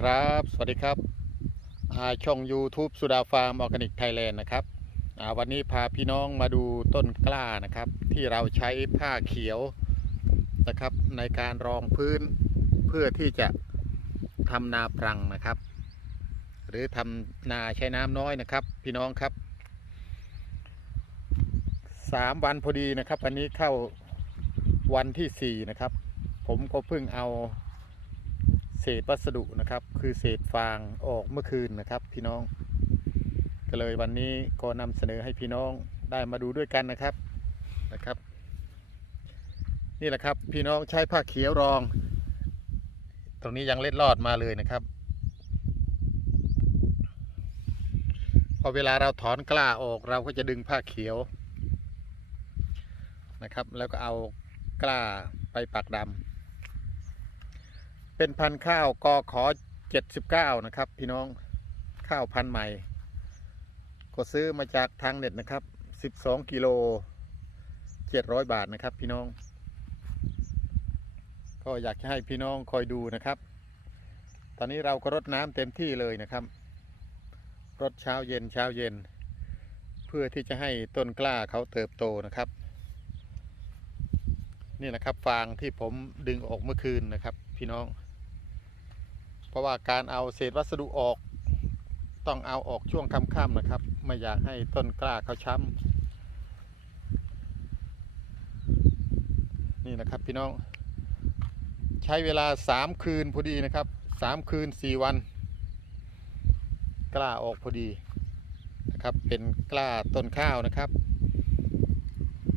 ครับ สวัสดีครับช่อง YouTube สุดาฟาร์มออร์แกนิกไทยแลนด์นะครับวันนี้พาพี่น้องมาดูต้นกล้านะครับ ที่เราใช้ผ้าเขียวนะครับ ในการรองพื้นเพื่อที่จะทำนาปรังนะครับ หรือทำนาใช้น้ำน้อยนะครับ พี่น้องครับสามวันพอดีนะครับ วันนี้เข้าวันที่สี่นะครับ ผมก็เพิ่งเอา ศษวัสดุนะครับ คือเศษฟางออกเมื่อคืนนะครับ พี่น้อง ก็เลยวันนี้ก็นำเสนอให้พี่น้องได้มาดูด้วยกันนะครับนะครับ นี่แหละครับพี่น้องใช้ผ้าเขียวรอง ตรงนี้ยังเล็ดลอดมาเลยนะครับ พอเวลาเราถอนกล้าออกเราก็จะดึงผ้าเขียวนะครับ แล้วก็เอากล้าไปปักดำ เป็นพันธุ์ข้าวกอขอ79นะครับ พี่น้องข้าวพันธุ์ใหม่ ก็ซื้อมาจากทางเน็ตนะครับ12กิโล700บาทนะครับ พี่น้อง ก็อยากให้พี่น้องคอยดูนะครับ ตอนนี้เราก็รดน้ำเต็มที่เลยนะครับ รดเช้าเย็นเช้าเย็น เพื่อที่จะให้ต้นกล้าเขาเติบโตนะครับ นี่นะครับฟางที่ผมดึงออกเมื่อคืนนะครับ พี่น้อง ราะว่าการเอาเศษวัสดุออก ต้องเอาออกช่วงค่ำๆนะครับ ไม่อยากให้ต้นกล้าเขาช้ำนี่นะครับพี่น้อง ใช้เวลาสามคืนพอดีนะครับสามคืนสี่วัน กล้าออกพอดีนะครับ เป็นกล้าต้นข้าวนะครับ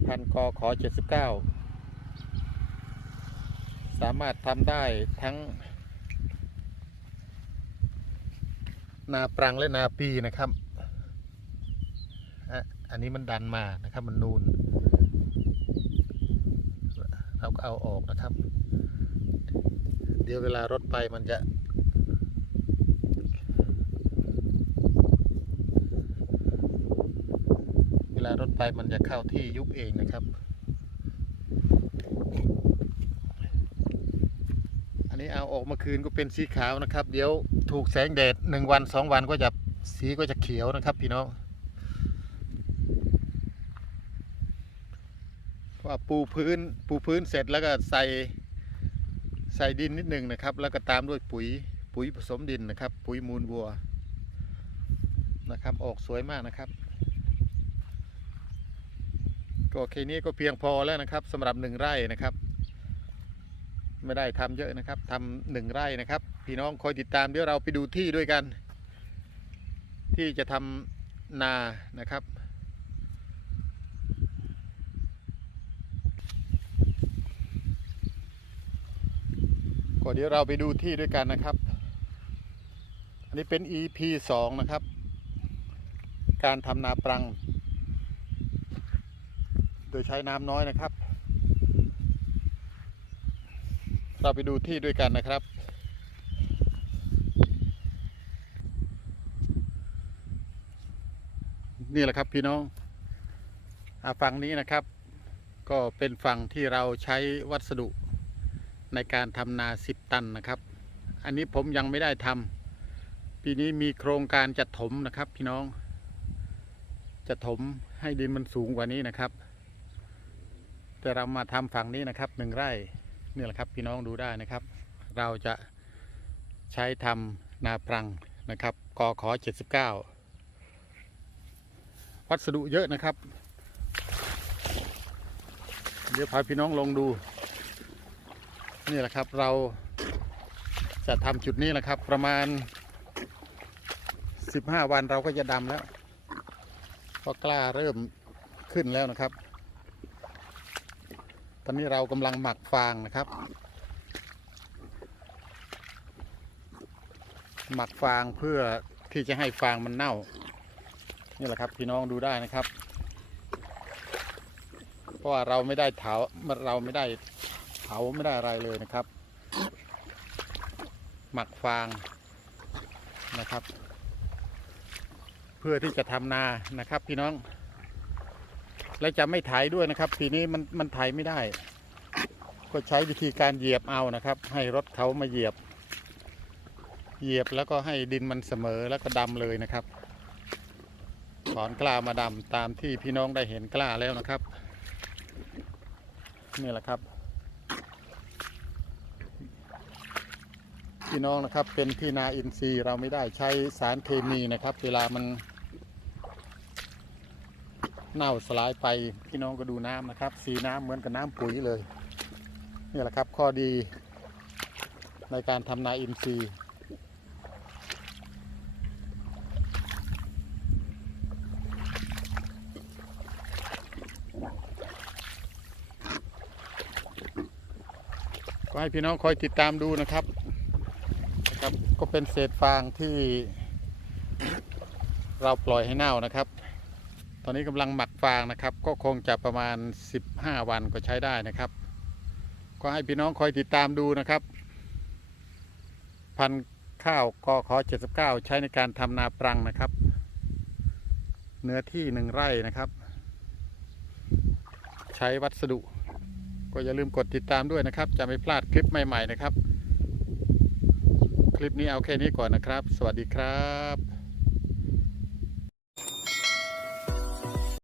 พันกอขอเจ็ดสิบเก้าสามารถทำได้ทั้ง นาปรังและนาปีนะครับอะอันนี้มันดันมานะครับ มันนูน เราก็เอาออกนะครับ เดี๋ยวเวลารถไปมันจะ เวลารถไปมันจะเข้าที่ยุบเองนะครับ นนี้เอาออกมาคืนก็เป็นสีขาวนะครับ เดี๋ยวถูกแสงแดดหนึ่งวันสองวันก็จะสีก็จะเขียวนะครับ พี่น้องพราะว่าปูพื้นปูพื้นเสร็จแล้วก็ใส่ใส่ดินนิดหนึ่งนะครับ แล้วก็ตามด้วยปุ๋ยปุ๋ยผสมดินนะครับ ปุ๋ยมูลวัวนะครับ ออกสวยมากนะครับ ก็แค่นี้ก็เพียงพอแล้วนะครับสำหรับหนึ่งไร่นะครับ ไม่ได้ทำเยอะนะครับทำหนึ่งไร่นะครับ พี่น้องคอยติดตามเดี๋ยวเราไปดูที่ด้วยกัน ที่จะทำนานะครับ ก็เดี๋ยวเราไปดูที่ด้วยกันนะครับ อันนี้เป็น EP สองนะครับ การทำนาปรัง โดยใช้น้ำน้อยนะครับ เราไปดูที่ด้วยกันนะครับนี่แหละครับพี่น้องอฝั่งนี้นะครับ ก็เป็นฝั่งที่เราใช้วัสดุในการทำนาสิบตันนะครับ อันนี้ผมยังไม่ได้ทำปีนี้มีโครงการจะถมนะครับ พี่น้อง จะถมให้ดินมันสูงกว่านี้นะครับ แต่เรามาทำฝั่งนี้นะครับหนึ่งไร่ นี่แหละครับพี่น้องดูได้นะครับ เราจะใช้ทำนาปรังนะครับกอขอ 79 วัสดุเยอะนะครับ เดี๋ยวพาพี่น้องลงดู นี่แหละครับเราจะทำจุดนี้นะครับ ประมาณ 15 วันเราก็จะดำแล้วเพราะกล้าเริ่มขึ้นแล้วนะครับ อนนี้เรากำลังหมักฟางนะครับ หมักฟางเพื่อที่จะให้ฟางมันเน่า นี่แหละครับพี่น้องดูได้นะครับ เพราะว่าเราไม่ได้เผาเราไม่ได้เผาไม่ได้อะไรเลยนะครับ หมักฟางนะครับ เพื่อที่จะทำนานะครับพี่น้อง และจะไม่ไถด้วยนะครับ ปีนี้มันมันไถไม่ได้ ก็ใช้วิธีการเหยียบเอานะครับ ให้รถเขามาเหยียบ เหยียบแล้วก็ให้ดินมันเสมอแล้วก็ดำเลยนะครับถอนกล้ามาดำตามที่พี่น้องได้เห็นกล้าแล้วนะครับนี่แหละครับพี่น้องนะครับเป็นที่นาอินทรีย์เราไม่ได้ใช้สารเคมีนะครับ เวลามัน เน่าสลายไปพี่น้องก็ดูน้ำนะครับ สีน้ำเหมือนกับน้ำปุ๋ยเลยนี่แหละครับข้อดีในการทำนาอินทรีย์ก็ให้พี่น้องคอยติดตามดูนะครับนะครับ ก็เป็นเศษฟางที่เราปล่อยให้เน่านะครับ อนนี้กำลังหมักฟางนะครับ ก็คงจะประมาณ 15 วันก็ใช้ได้นะครับ ก็ให้พี่น้องคอยติดตามดูนะครับ พันข้าวกอขอ79 ใช้ในการทำนาปรังนะครับ เนื้อที่หนึ่งไร่นะครับ ใช้วัสดุ ก็อย่าลืมกดติดตามด้วยนะครับ จะไม่พลาดคลิปใหม่ ๆนะครับ คลิปนี้เอาแค่นี้ก่อนนะครับ สวัสดีครับ